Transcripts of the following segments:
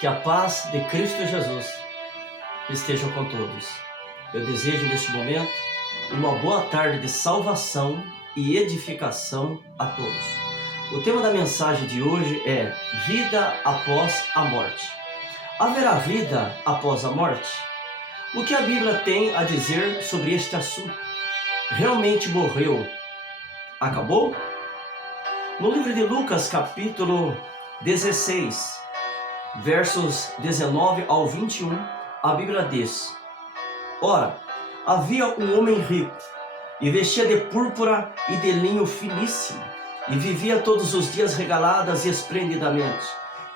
Que a paz de Cristo Jesus esteja com todos. Eu desejo neste momento uma boa tarde de salvação e edificação a todos. O tema da mensagem de hoje é vida após a morte. Haverá vida após a morte? O que a Bíblia tem a dizer sobre este assunto? Realmente morreu? Acabou? No livro de Lucas, capítulo 16, versos 19 ao 21, a Bíblia diz: Ora, havia um homem rico, e vestia de púrpura e de linho finíssimo, e vivia todos os dias regaladas e esplendidamente.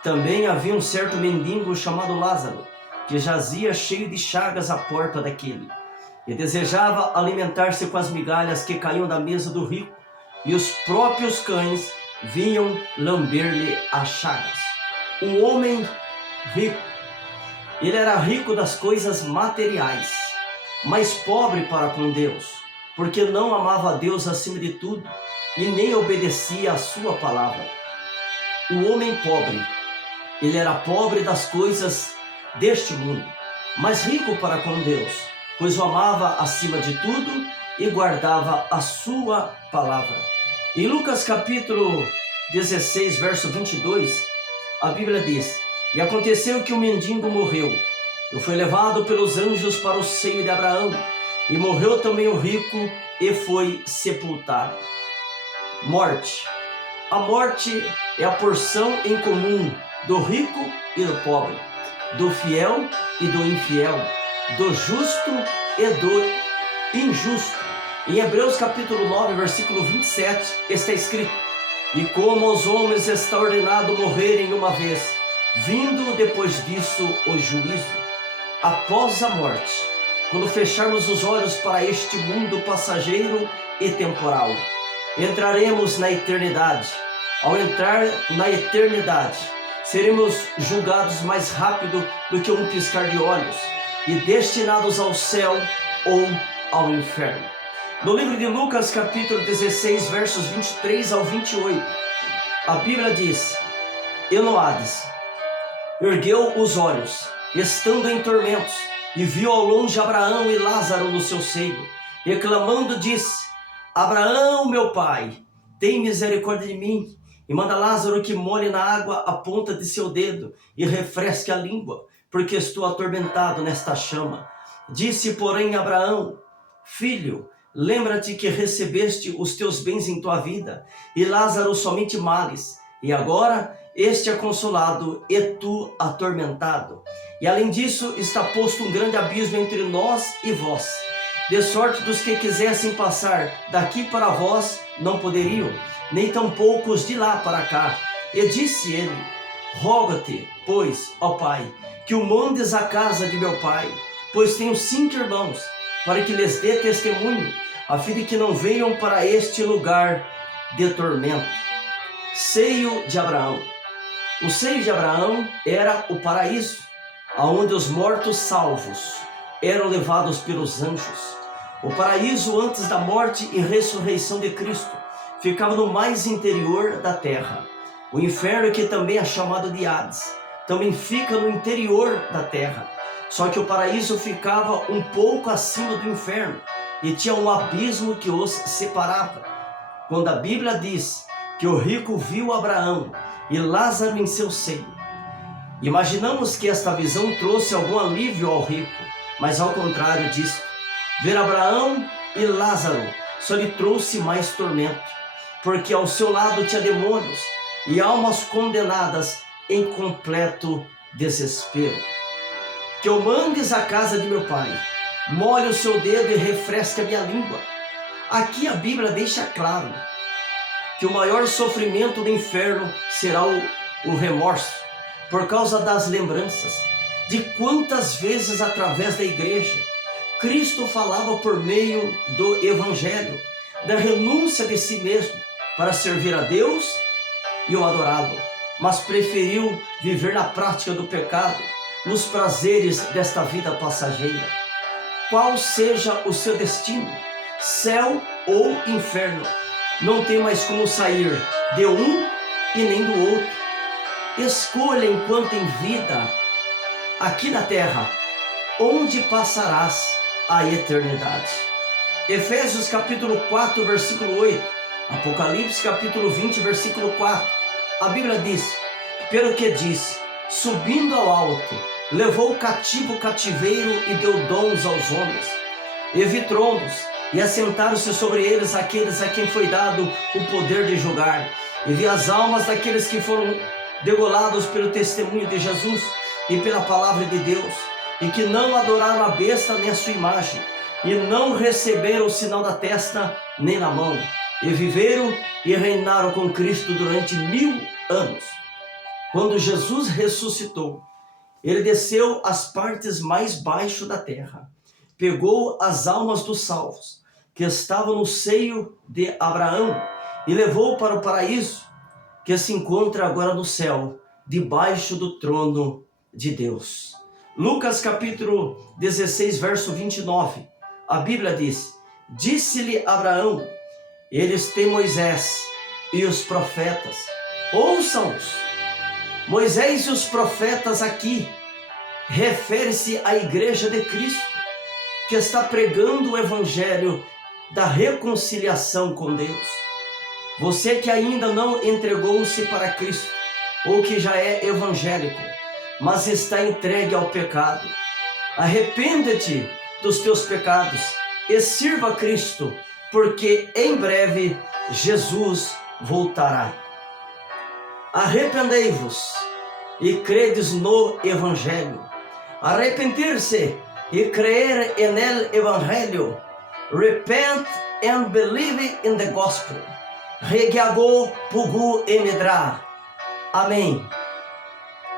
Também havia um certo mendigo chamado Lázaro, que jazia cheio de chagas à porta daquele, e desejava alimentar-se com as migalhas que caíam da mesa do rico, e os próprios cães vinham lamber-lhe as chagas. Um homem rico. Ele era rico das coisas materiais, mas pobre para com Deus, porque não amava a Deus acima de tudo e nem obedecia à sua palavra. O homem pobre. Ele era pobre das coisas deste mundo, mas rico para com Deus, pois o amava acima de tudo e guardava a sua palavra. Em Lucas capítulo 16, verso 22, a Bíblia diz: E aconteceu que o mendigo morreu, e foi levado pelos anjos para o seio de Abraão, e morreu também o rico, e foi sepultado. Morte. A morte é a porção em comum do rico e do pobre, do fiel e do infiel, do justo e do injusto. Em Hebreus capítulo 9, versículo 27, está escrito: E como aos homens está ordenado morrerem uma vez, vindo depois disso o juízo. Após a morte, quando fecharmos os olhos para este mundo passageiro e temporal, entraremos na eternidade. Ao entrar na eternidade, seremos julgados mais rápido do que um piscar de olhos e destinados ao céu ou ao inferno. No livro de Lucas, capítulo 16, versos 23 ao 28, a Bíblia diz: Enoades ergueu os olhos, estando em tormentos, e viu ao longe Abraão e Lázaro no seu seio, e clamando disse: Abraão, meu pai, tem misericórdia de mim, e manda Lázaro que molhe na água a ponta de seu dedo, e refresque a língua, porque estou atormentado nesta chama. Disse, porém, Abraão: Filho, lembra-te que recebeste os teus bens em tua vida, e Lázaro somente males, e agora este é consolado, e tu atormentado. E além disso está posto um grande abismo entre nós e vós, de sorte dos que quisessem passar daqui para vós não poderiam, nem tampouco os de lá para cá. E disse ele: Roga-te, pois, ó Pai, que o mandes à casa de meu pai, pois tenho 5 irmãos, para que lhes dê testemunho, a fim de que não venham para este lugar de tormento. Seio de Abraão. O seio de Abraão era o paraíso, aonde os mortos salvos eram levados pelos anjos. O paraíso antes da morte e ressurreição de Cristo ficava no mais interior da terra. O inferno, que também é chamado de Hades, também fica no interior da terra. Só que o paraíso ficava um pouco acima do inferno e tinha um abismo que os separava. Quando a Bíblia diz que o rico viu Abraão e Lázaro em seu seio, imaginamos que esta visão trouxe algum alívio ao rico, mas ao contrário disso, ver Abraão e Lázaro só lhe trouxe mais tormento, porque ao seu lado tinha demônios e almas condenadas em completo desespero. Que eu mandes à casa de meu pai, molhe o seu dedo e refresque a minha língua. Aqui a Bíblia deixa claro que o maior sofrimento do inferno será o remorso, por causa das lembranças de quantas vezes, através da igreja, Cristo falava por meio do Evangelho, da renúncia de si mesmo para servir a Deus e o adorá-lo, mas preferiu viver na prática do pecado, nos prazeres desta vida passageira. Qual seja o seu destino, céu ou inferno, não tem mais como sair de um e nem do outro. escolha enquanto em vida, aqui na terra, onde passarás a eternidade. Efésios capítulo 4, versículo 8, Apocalipse capítulo 20, versículo 4, a Bíblia diz: pelo que diz, subindo ao alto, levou cativo o cativeiro e deu dons aos homens, e vi tronos, e assentaram-se sobre eles aqueles a quem foi dado o poder de julgar, e vi as almas daqueles que foram degolados pelo testemunho de Jesus e pela palavra de Deus, e que não adoraram a besta nem a sua imagem, e não receberam o sinal da testa nem na mão, e viveram e reinaram com Cristo durante 1000 anos. Quando Jesus ressuscitou, ele desceu às partes mais baixas da terra, pegou as almas dos salvos, que estavam no seio de Abraão, e levou para o paraíso, que se encontra agora no céu, debaixo do trono de Deus. Lucas capítulo 16, verso 29, a Bíblia diz: disse-lhe Abraão, eles têm Moisés e os profetas, ouçam-os. Moisés e os profetas aqui refere-se à igreja de Cristo, que está pregando o evangelho da reconciliação com Deus. Você que ainda não entregou-se para Cristo, ou que já é evangélico, mas está entregue ao pecado, arrependa-te dos teus pecados e sirva a Cristo, porque em breve Jesus voltará. Arrependei-vos e credes no Evangelho. Arrepender-se e crer en el Evangelho. Repent and believe in the gospel. Regiago pugu emedra. Amém.